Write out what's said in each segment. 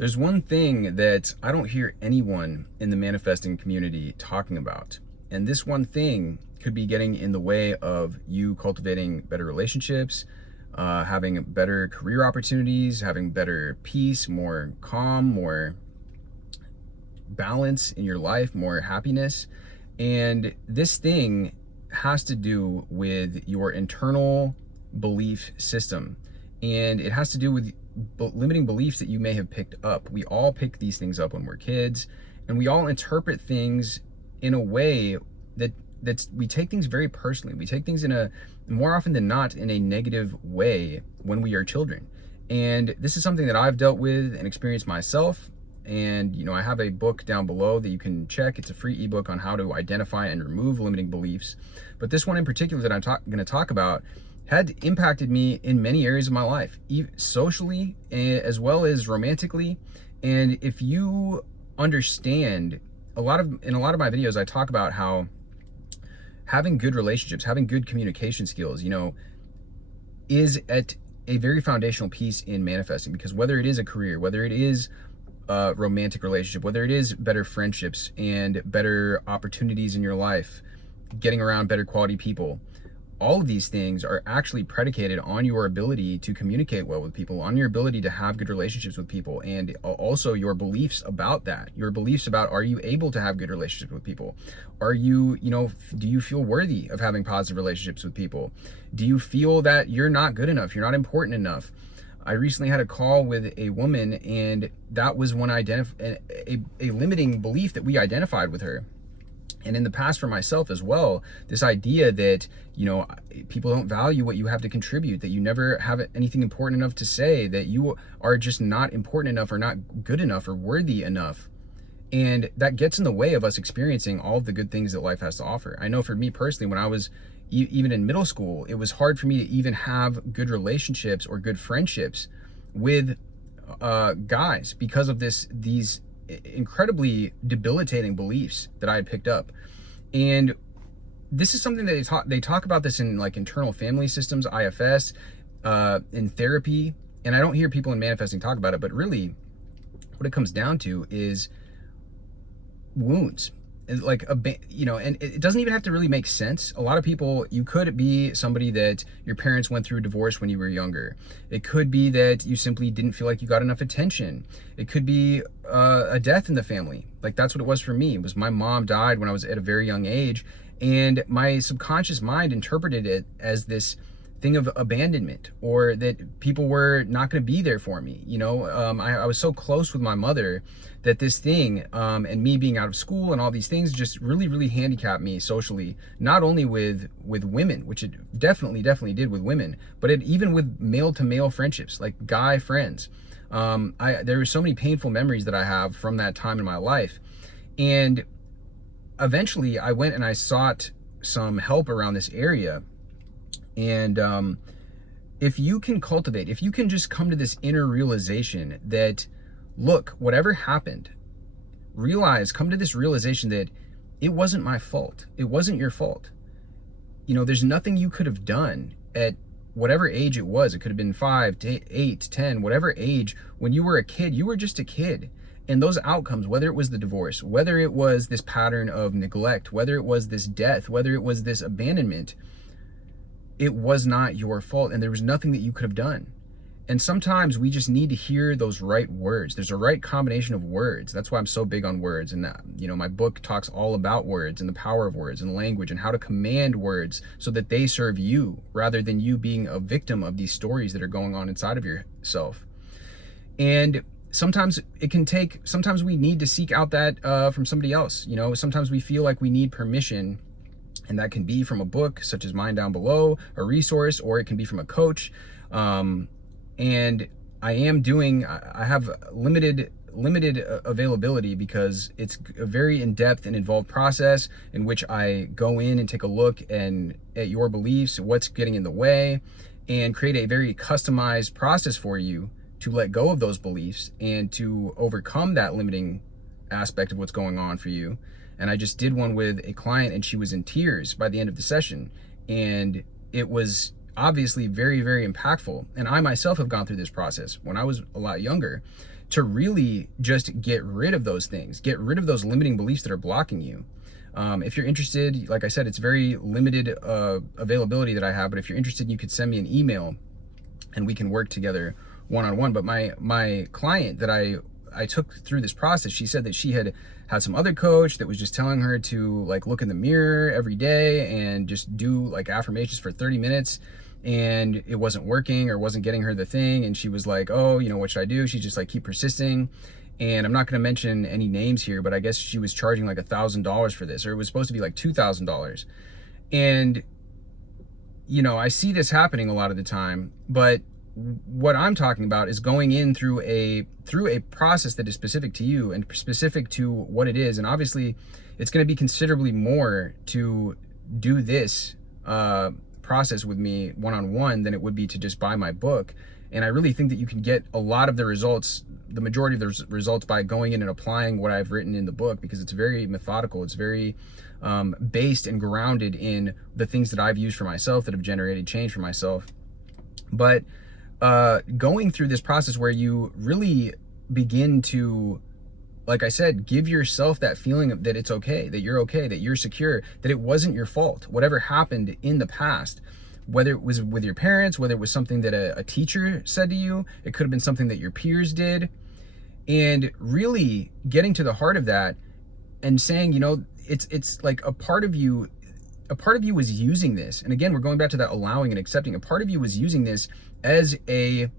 There's one thing that I don't hear anyone in the manifesting community talking about. And this one thing could be getting in the way of you cultivating better relationships, having better career opportunities, having better peace, more calm, more balance in your life, more happiness. And this thing has to do with your internal belief system. And it has to do with limiting beliefs that you may have picked up. We all pick these things up when we're kids, and we all interpret things in a way that we take things very personally. We take things in a, more often than not, in a negative way when we are children. And this is something that I've dealt with and experienced myself. And I have a book down below that you can check. It's a free ebook on how to identify and remove limiting beliefs. But this one in particular that I'm going to talk about had impacted me in many areas of my life, socially as well as romantically. And if you understand, in a lot of my videos, I talk about how having good relationships, having good communication skills, is at a very foundational piece in manifesting. Because whether it is a career, whether it is a romantic relationship, whether it is better friendships and better opportunities in your life, getting around better quality people, all of these things are actually predicated on your ability to communicate well with people, on your ability to have good relationships with people, and also your beliefs about that. Your beliefs about, are you able to have good relationships with people? Are you, do you feel worthy of having positive relationships with people? Do you feel that you're not good enough? You're not important enough? I recently had a call with a woman, and that was one a limiting belief that we identified with her. And in the past for myself as well, this idea that, people don't value what you have to contribute, that you never have anything important enough to say, that you are just not important enough or not good enough or worthy enough. And that gets in the way of us experiencing all of the good things that life has to offer. I know for me personally, when I was even in middle school, it was hard for me to even have good relationships or good friendships with guys because of these incredibly debilitating beliefs that I had picked up. And this is something that they talk about this in like internal family systems, IFS, in therapy. And I don't hear people in manifesting talk about it, but really what it comes down to is wounds. And it doesn't even have to really make sense. A lot of people, you could be somebody that your parents went through a divorce when you were younger. It could be that you simply didn't feel like you got enough attention. It could be a death in the family. Like that's what it was for me. It was my mom died when I was at a very young age, and my subconscious mind interpreted it as this thing of abandonment, or that people were not going to be there for me. I was so close with my mother that this thing, and me being out of school and all these things just really, really handicapped me socially, not only with women, which it definitely did with women, but even with male to male friendships, like guy friends. There were so many painful memories that I have from that time in my life. And eventually I went and I sought some help around this area. And if you can just come to this inner realization that, look, whatever happened, come to this realization that it wasn't my fault. It wasn't your fault. There's nothing you could have done at whatever age it was. It could have been 5 to 8, 10, whatever age. When you were a kid, you were just a kid. And those outcomes, whether it was the divorce, whether it was this pattern of neglect, whether it was this death, whether it was this abandonment, it was not your fault, and there was nothing that you could have done. And sometimes we just need to hear those right words. There's a right combination of words. That's why I'm so big on words. And my book talks all about words and the power of words and language and how to command words so that they serve you rather than you being a victim of these stories that are going on inside of yourself. And sometimes we need to seek out that from somebody else. Sometimes we feel like we need permission. And that can be from a book such as mine down below, a resource, or it can be from a coach. And I have limited availability because it's a very in-depth and involved process in which I go in and take a look at your beliefs, what's getting in the way, and create a very customized process for you to let go of those beliefs and to overcome that limiting aspect of what's going on for you. And I just did one with a client, and she was in tears by the end of the session. And it was obviously very, very impactful. And I myself have gone through this process when I was a lot younger to really just get rid of those things, get rid of those limiting beliefs that are blocking you. If you're interested, like I said, it's very limited availability that I have, but if you're interested, you could send me an email and we can work together one-on-one. But my client that I took through this process, she said that she had some other coach that was just telling her to like look in the mirror every day and just do like affirmations for 30 minutes, and it wasn't working or wasn't getting her the thing. And she was like, oh, you know, what should I do? She's just like, keep persisting. And I'm not going to mention any names here, but I guess she was charging like $1,000 for this, or it was supposed to be like $2,000. And, you know, I see this happening a lot of the time, but what I'm talking about is going in through a process that is specific to you and specific to what it is. And obviously it's going to be considerably more to do this process with me one-on-one than it would be to just buy my book. And I really think that you can get a lot of the results, the majority of the results, by going in and applying what I've written in the book, because it's very methodical. It's very based and grounded in the things that I've used for myself that have generated change for myself. But going through this process where you really begin to, like I said, give yourself that feeling that it's okay, that you're secure, that it wasn't your fault. Whatever happened in the past, whether it was with your parents, whether it was something that a teacher said to you, it could have been something that your peers did. And really getting to the heart of that and saying, you know, it's like a part of you was using this. And again, we're going back to that allowing and accepting. A part of you was using this as a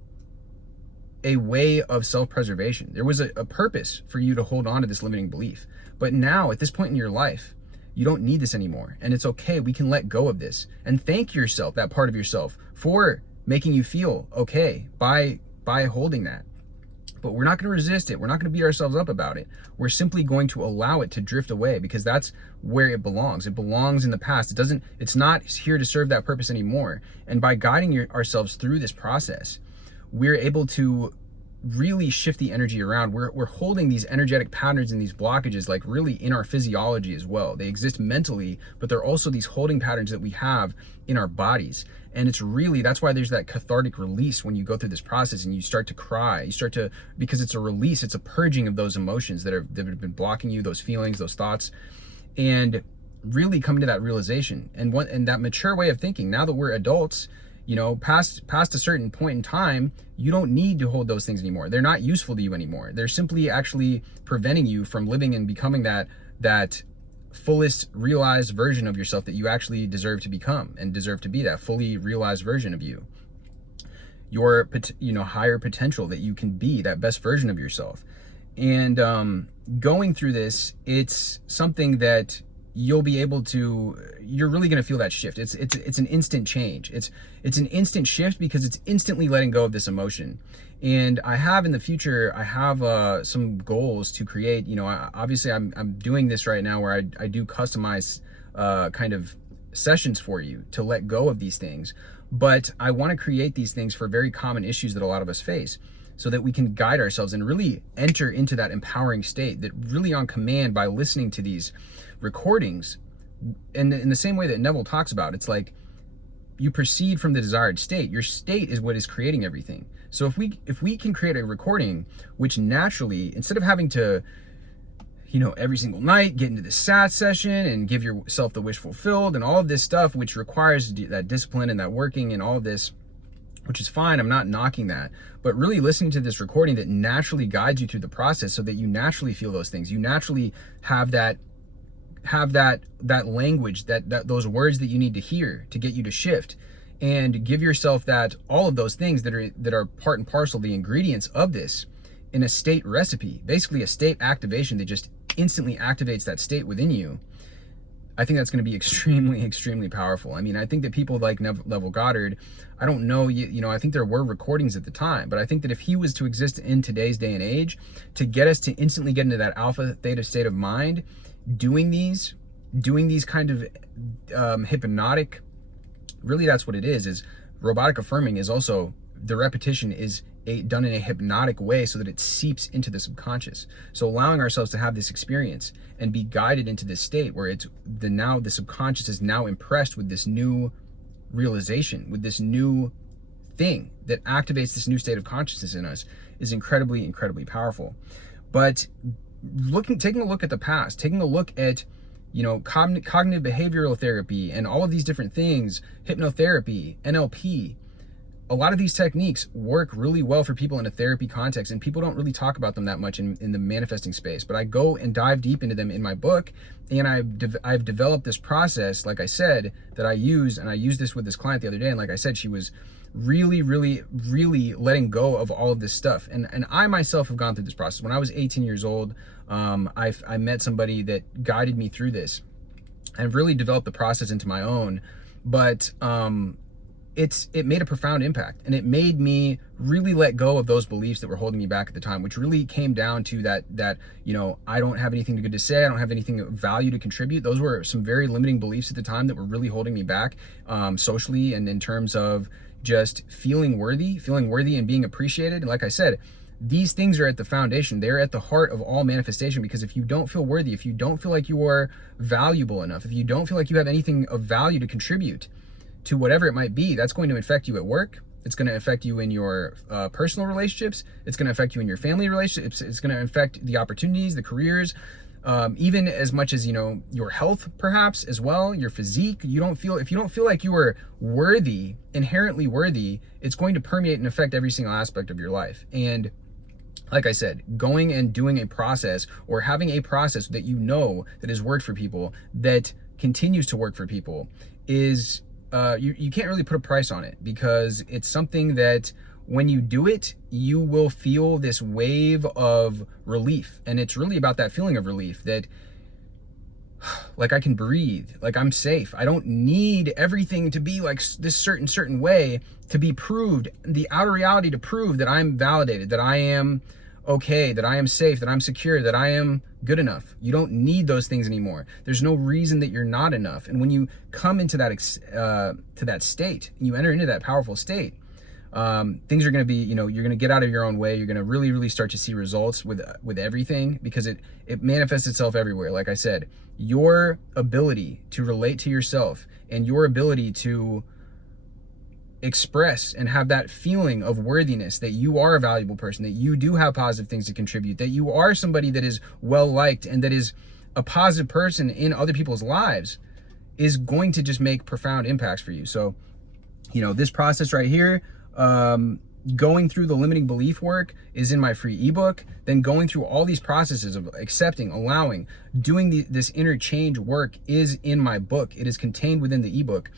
way of self-preservation. There was a purpose for you to hold on to this limiting belief. But now, at this point in your life, you don't need this anymore. And it's okay. We can let go of this and thank yourself, that part of yourself, for making you feel okay by holding that. But we're not going to resist it. We're not going to beat ourselves up about it. We're simply going to allow it to drift away, because that's where it belongs. It belongs in the past. It's not here to serve that purpose anymore. And by guiding ourselves through this process, we're able to really shift the energy around. We're holding these energetic patterns and these blockages like really in our physiology as well. They exist mentally, but they're also these holding patterns that we have in our bodies. And it's really, that's why there's that cathartic release when you go through this process and you start to cry. Because it's a release, it's a purging of those emotions that have been blocking you, those feelings, those thoughts, and really coming to that realization and that mature way of thinking. Now that we're adults, you know, past a certain point in time, you don't need to hold those things anymore. They're not useful to you anymore. They're simply actually preventing you from living and becoming that fullest realized version of yourself that you actually deserve to become and deserve to be, that fully realized version of you. Your, you know, higher potential that you can be, that best version of yourself. And going through this, it's something that you'll be able to, you're really going to feel that shift. It's an instant change. It's an instant shift because it's instantly letting go of this emotion. And I have in the future, I have some goals to create. You know, obviously I'm doing this right now where I do customize kind of sessions for you to let go of these things. But I want to create these things for very common issues that a lot of us face, so that we can guide ourselves and really enter into that empowering state, that really on command, by listening to these recordings. And in the same way that Neville talks about, it's like you proceed from the desired state. Your state is what is creating everything. So if we can create a recording which naturally, instead of having to, you know, every single night get into the SAT session and give yourself the wish fulfilled and all of this stuff, which requires that discipline and that working and all of this, which is fine, I'm not knocking that, but really listening to this recording that naturally guides you through the process, so that you naturally feel those things. You naturally have that language, that those words that you need to hear to get you to shift, and give yourself that, all of those things that are part and parcel, the ingredients of this, in a state recipe, basically a state activation that just instantly activates that state within you. I think that's going to be extremely, extremely powerful. I mean, I think that people like Neville Goddard, I don't know, you know, I think there were recordings at the time, but I think that if he was to exist in today's day and age, to get us to instantly get into that alpha theta state of mind, doing these kind of hypnotic, really that's what it is robotic affirming is also, the repetition is done in a hypnotic way so that it seeps into the subconscious. So allowing ourselves to have this experience and be guided into this state where the subconscious is now impressed with this new realization, with this new thing that activates this new state of consciousness in us, is incredibly, incredibly powerful. But taking a look at the past, taking a look at, you know, cognitive behavioral therapy and all of these different things, hypnotherapy, NLP, a lot of these techniques work really well for people in a therapy context, and people don't really talk about them that much in the manifesting space. But I go and dive deep into them in my book, and I've developed this process, like I said, that I use, and I used this with this client the other day, and like I said, she was really, really, really letting go of all of this stuff. And I myself have gone through this process. When I was 18 years old, I met somebody that guided me through this. I've really developed the process into my own, but it made a profound impact, and it made me really let go of those beliefs that were holding me back at the time, which really came down to that, you know, I don't have anything good to say, I don't have anything of value to contribute. Those were some very limiting beliefs at the time that were really holding me back, socially, and in terms of just feeling worthy and being appreciated. And like I said, these things are at the foundation. They're at the heart of all manifestation, because if you don't feel worthy, if you don't feel like you are valuable enough, if you don't feel like you have anything of value to contribute to whatever it might be, that's going to affect you at work. It's going to affect you in your personal relationships. It's going to affect you in your family relationships. It's going to affect the opportunities, the careers, even as much as, you know, your health perhaps as well, your physique. If you don't feel like you are worthy, inherently worthy, it's going to permeate and affect every single aspect of your life. And like I said, going and doing a process, or having a process that you know that has worked for people, that continues to work for people, is you can't really put a price on it, because it's something that when you do it, you will feel this wave of relief. And it's really about that feeling of relief, that like I can breathe, like I'm safe. I don't need everything to be like this certain way to be proved, the outer reality to prove that I'm validated, that I am okay, that I am safe, that I'm secure, that I am good enough. You don't need those things anymore. There's no reason that you're not enough. And when you come into that to that state, you enter into that powerful state, things are going to be, you know, you're going to get out of your own way. You're going to really, really start to see results with everything, because it manifests itself everywhere. Like I said, your ability to relate to yourself, and your ability to express and have that feeling of worthiness, that you are a valuable person, that you do have positive things to contribute, that you are somebody that is well liked, and that is a positive person in other people's lives, is going to just make profound impacts for you. So, you know, this process right here, going through the limiting belief work, is in my free ebook. Then going through all these processes of accepting, allowing, doing this interchange work is in my book. It is contained within the ebook.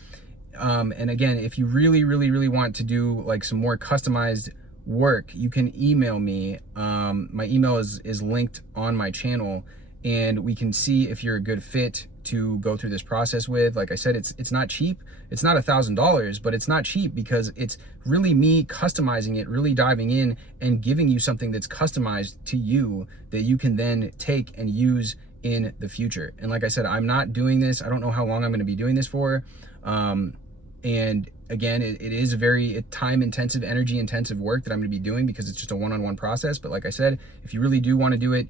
And again, if you really, really, really want to do like some more customized work, you can email me. My email is linked on my channel, and we can see if you're a good fit to go through this process with. Like I said, it's not cheap. It's not $1,000, but it's not cheap because it's really me customizing it, really diving in and giving you something that's customized to you that you can then take and use in the future. And like I said, I'm not doing this. I don't know how long I'm going to be doing this for. And again, it is a very time-intensive, energy-intensive work that I'm going to be doing, because it's just a one-on-one process. But like I said, if you really do want to do it,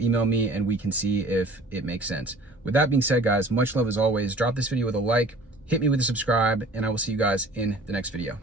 email me and we can see if it makes sense. With that being said, guys, much love as always. Drop this video with a like, hit me with a subscribe, and I will see you guys in the next video.